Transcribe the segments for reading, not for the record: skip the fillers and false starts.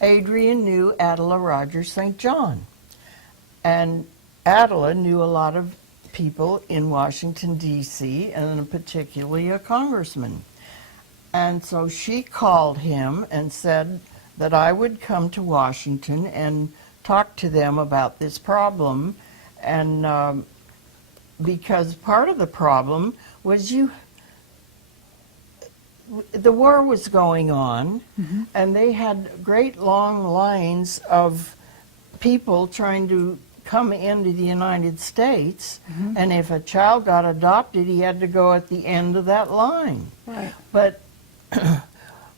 Adrian knew Adela Rogers St. John. And Adela knew a lot of people in Washington, D.C., and particularly a congressman. And so she called him and said that I would come to Washington and talk to them about this problem. And because part of the problem was the war was going on, and they had great long lines of people trying to come into the United States, and if a child got adopted, he had to go at the end of that line. Right. But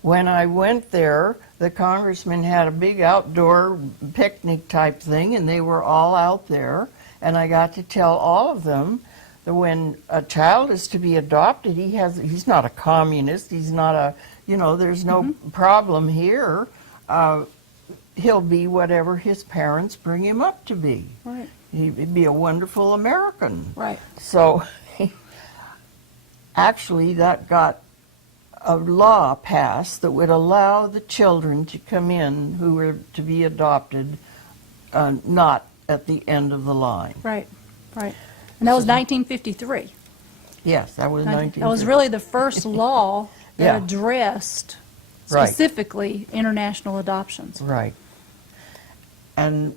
when I went there, the congressman had a big outdoor picnic type thing, and they were all out there, and I got to tell all of them that when a child is to be adopted, he's not a communist, he's not a, there's no problem here. He'll be whatever his parents bring him up to be. Right. He'd be a wonderful American. Right. So actually that got a law passed that would allow the children to come in who were to be adopted, not at the end of the line. Right. Right. And that was 1953. Yes, that was 1950. That was really the first law that Yeah. addressed Right. specifically international adoptions. Right. And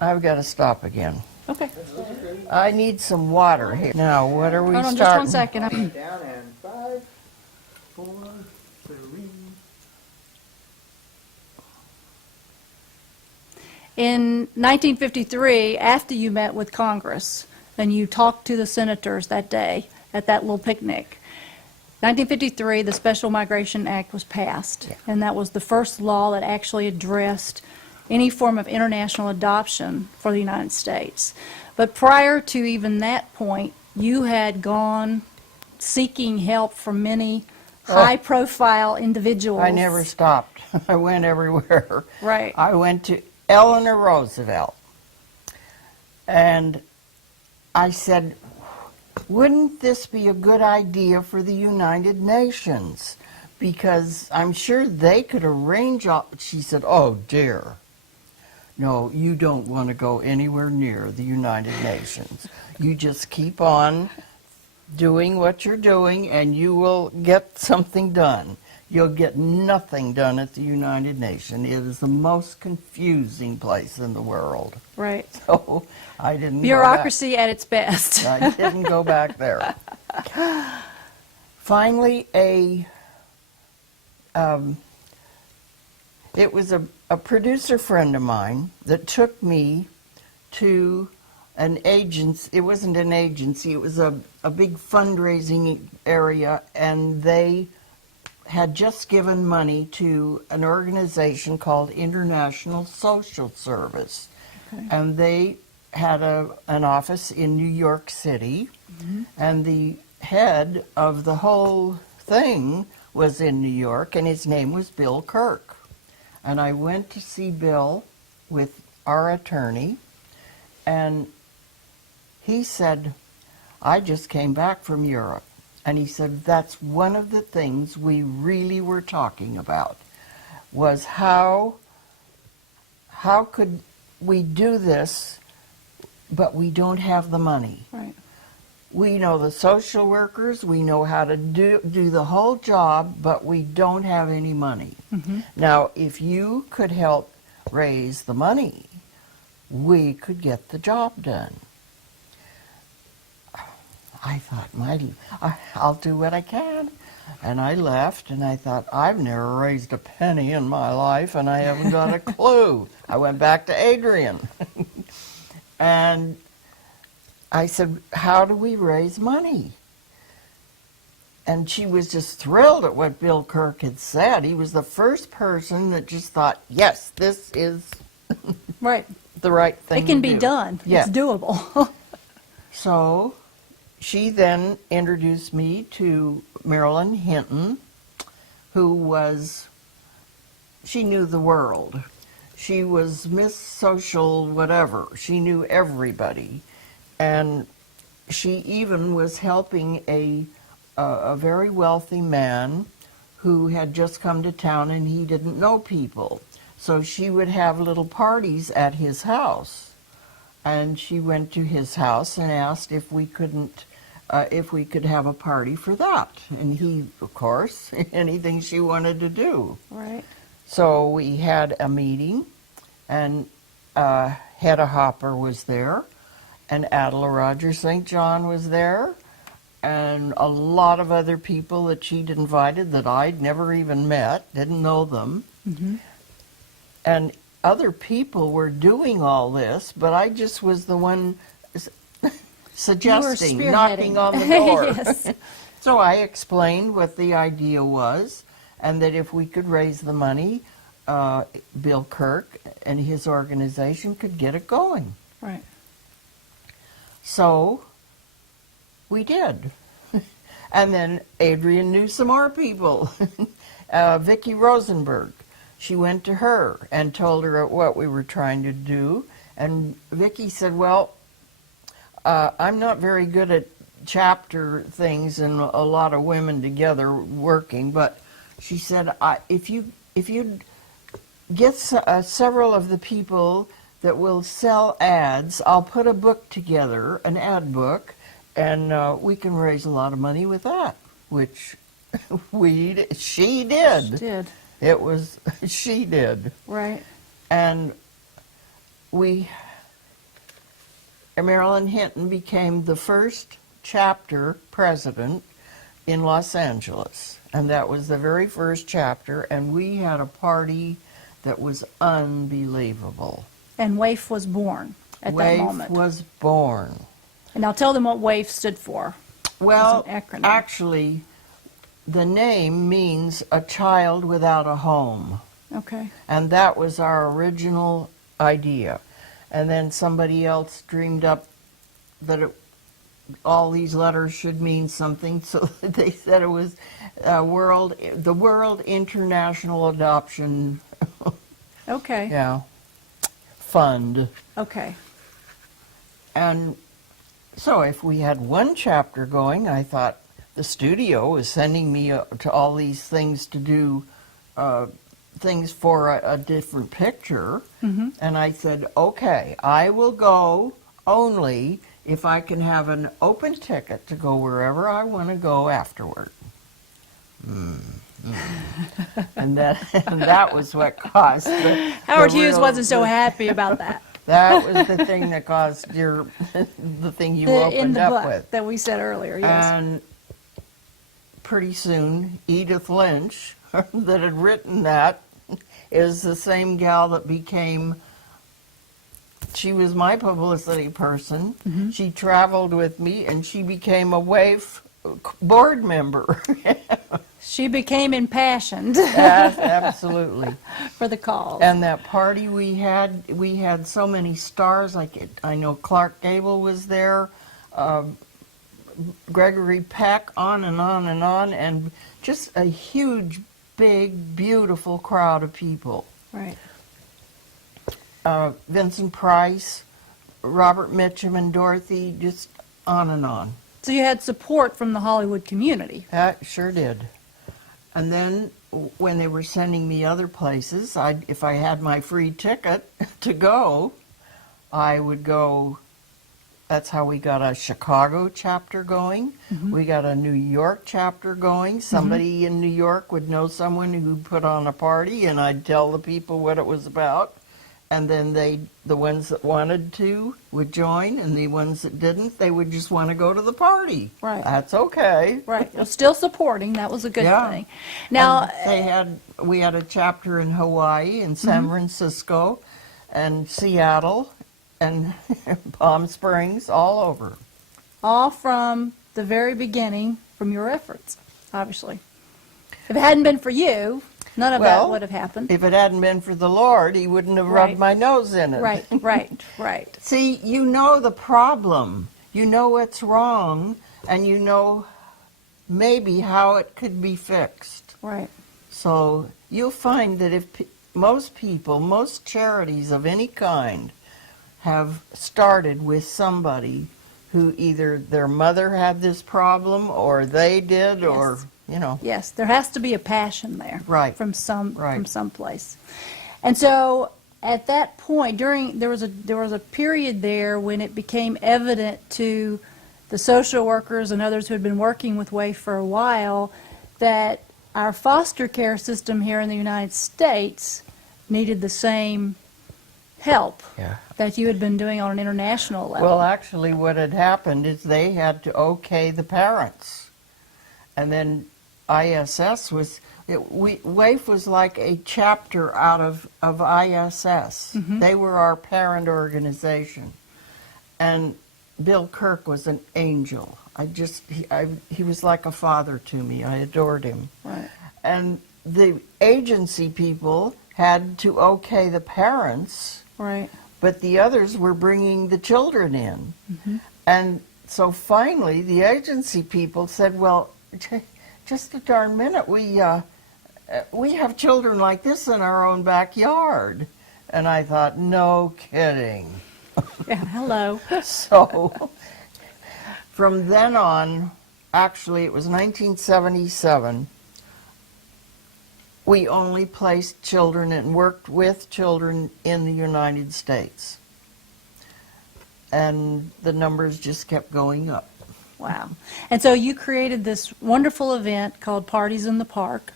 I've got to stop again. Okay. I need some water here. Now, what are we Hold on starting? just 1 second. Down and 5, 4, 3. In 1953, after you met with Congress and you talked to the senators that day at that little picnic, 1953, the Special Migration Act was passed, and that was the first law that actually addressed any form of international adoption for the United States. But prior to even that point, you had gone seeking help from many high-profile individuals. I never stopped. I went everywhere. Right. I went to Eleanor Roosevelt, and I said, wouldn't this be a good idea for the United Nations? Because I'm sure they could arrange all. She said, oh dear, no, you don't want to go anywhere near the United Nations. You just keep on doing what you're doing and you will get something done. You'll get nothing done at the United Nations. It is the most confusing place in the world. Right. So I didn't Bureaucracy at its best. I didn't go back there. Finally, it was a producer friend of mine that took me to an agency. It wasn't an agency, it was a big fundraising area, and they had just given money to an organization called International Social Service. Okay. And they had an office in New York City, and the head of the whole thing was in New York, and his name was Bill Kirk. And I went to see Bill with our attorney, and he said, I just came back from Europe. And he said, that's one of the things we really were talking about, was how could we do this, but we don't have the money. Right. We know the social workers, we know how to do the whole job, but we don't have any money. Now, if you could help raise the money, we could get the job done. I thought, I'll do what I can. And I left, and I thought, I've never raised a penny in my life, and I haven't got a clue. I went back to Adrian. And I said, how do we raise money? And she was just thrilled at what Bill Kirk had said. He was the first person that just thought, yes, this is Right. the right thing It can to be do. done. Yeah. It's doable. So she then introduced me to Marilyn Hinton, she knew the world. She was Miss Social whatever. She knew everybody. And she even was helping a very wealthy man who had just come to town and he didn't know people. So she would have little parties at his house. And she went to his house and asked if we couldn't, if we could have a party for that. And he, of course, anything she wanted to do. Right. So we had a meeting, and Hedda Hopper was there, and Adela Rogers St. John was there, and a lot of other people that she'd invited that I'd never even met, didn't know them. Mm-hmm. And other people were doing all this, but I just was the one suggesting, knocking on the door. Yes. So I explained what the idea was, and that if we could raise the money, Bill Kirk and his organization could get it going. Right. So we did. And then Adrian knew some more people. Vicki Rosenberg. She went to her and told her what we were trying to do. And Vicki said, well, I'm not very good at chapter things and a lot of women together working, but she said, if you'd get several of the people that will sell ads, I'll put a book together, an ad book, and we can raise a lot of money with that, which she did. She did. It was, she did. Right. And Marilyn Hinton became the first chapter president in Los Angeles. And that was the very first chapter, and we had a party that was unbelievable. And WAIF was born at that moment. WAIF was born. And now tell them what WAIF stood for. Well, It's an acronym. actually, the name means a child without a home. Okay. And that was our original idea. And then somebody else dreamed up that all these letters should mean something, so they said it was the World International Adoption Okay. Fund. Okay. And so if we had one chapter going, I thought the studio was sending me to all these things to do things for a different picture. Mm-hmm. And I said, okay, I will go only if I can have an open ticket to go wherever I want to go afterward. And that was what caused Howard Hughes wasn't so happy about that. That was the thing that caused the thing you in opened the up book with. that we said earlier, yes. And pretty soon, Edith Lynch, that had written that, is the same gal that became, she was my publicity person. Mm-hmm. She traveled with me, and she became a WAIF board member. She became impassioned Yes, absolutely. for the cause. And that party we had so many stars. I know Clark Gable was there, Gregory Peck, on and on and on, and just a huge, big, beautiful crowd of people. Right. Vincent Price, Robert Mitchum, and Dorothy, just on and on. So you had support from the Hollywood community. That sure did. And then when they were sending me other places, if I had my free ticket to go, I would go. That's how we got a Chicago chapter going. Mm-hmm. We got a New York chapter going. Somebody in New York would know someone who put on a party, and I'd tell the people what it was about. And then the ones that wanted to would join, and the ones that didn't, they would just want to go to the party. Right. That's okay. Right. You're still supporting. That was a good Yeah. thing. Now, And we had a chapter in Hawaii and San Francisco and Seattle and Palm Springs, all over. all from the very beginning, from your efforts, obviously. If it hadn't been for you, none of that Well, would have happened. If it hadn't been for the Lord, he wouldn't have Right. rubbed my nose in it. Right, right, right. See, you know the problem. You know what's wrong, and you know maybe how it could be fixed. Right. So you'll find that if most people, most charities of any kind, have started with somebody who either their mother had this problem, or they did, or Yes. you know. Yes, there has to be a passion there. Right. From Right. some place. And so at that point, there was a period there when it became evident to the social workers and others who had been working with WAIF for a while that our foster care system here in the United States needed the same help Yeah. that you had been doing on an international level. Well, actually, what had happened is they had to okay the parents. And then ISS was, WAIF was like a chapter out of ISS. They were our parent organization. And Bill Kirk was an angel. He was like a father to me. I adored him. Right. And the agency people had to okay the parents, Right. but the others were bringing the children in. And so finally, the agency people said, well, just a darn minute, we have children like this in our own backyard. And I thought, no kidding. Yeah, hello. So from then on, actually it was 1977, we only placed children and worked with children in the United States. And the numbers just kept going up. Wow. And so you created this wonderful event called Parties in the Park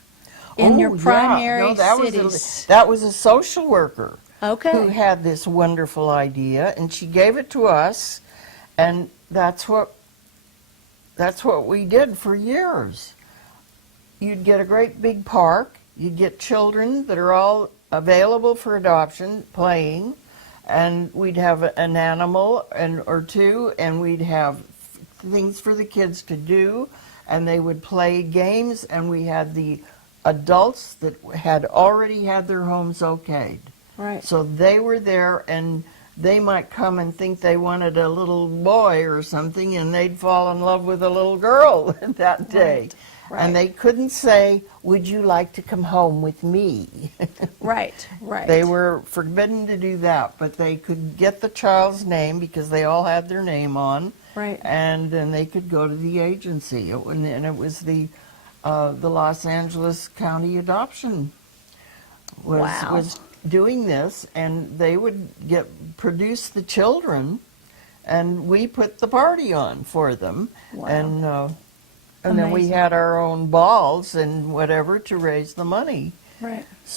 in your Oh, yeah. primary No, that cities. that was a social worker who Okay. had this wonderful idea, and she gave it to us, and that's what we did for years. You'd get a great big park, you'd get children that are all available for adoption playing, and we'd have an animal or two, and we'd have things for the kids to do, and they would play games, and we had the adults that had already had their homes okayed. Right. So they were there, and they might come and think they wanted a little boy or something, and they'd fall in love with a little girl that day. Right. And they couldn't say, would you like to come home with me? Right. Right. They were forbidden to do that, but they could get the child's name because they all had their name on, Right. and then they could go to the agency. And it was the Los Angeles County Adoption Wow. was doing this, and they would produce the children, and we put the party on for them. Wow. And then we Amazing. had our own balls and whatever to raise the money. Right.